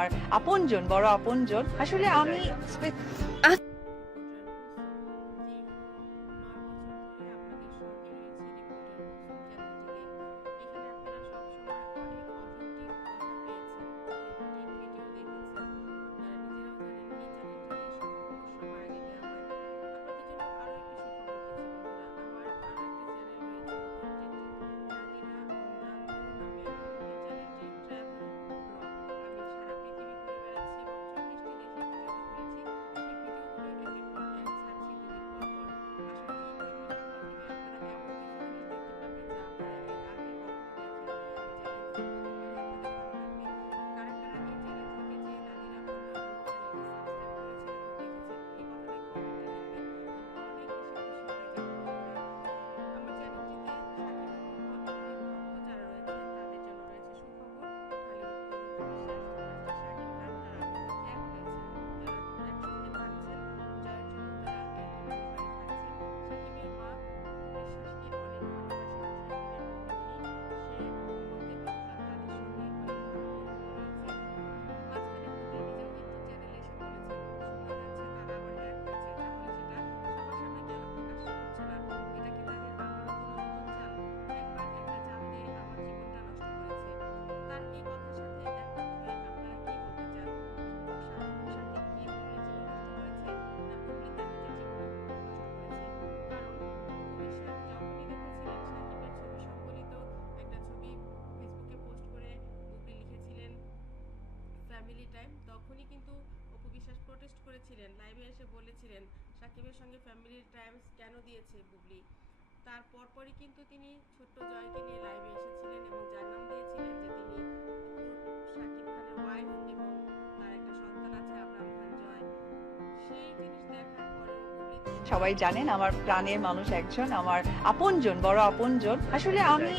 আমার আপনজন বড় আপনজন। আসলে আমি তখনই কিন্তু অপু বিশ্বাস প্রোটেস্ট করেছিলেন। লাইভে এসে বলেছিলেন সাকিবের সঙ্গে ফ্যামিলি টাইম কেন দিয়েছে বুবলি? তার পরপরই কিন্তু তিনি ছোট্ট জয়কে নিয়ে লাইভে এসেছিলেন এবং জানান দিয়েছিলেন যে তিনি সাকিব খানের ওয়াইফ এবং তার একটা সন্তান আছে আবরাম খান জয়। সেই জিনিস দেখার বুবলি সবাই জানেন আমার প্রাণের মানুষ একজন আমার আপনজন বড় আপনজন। আসলে আমি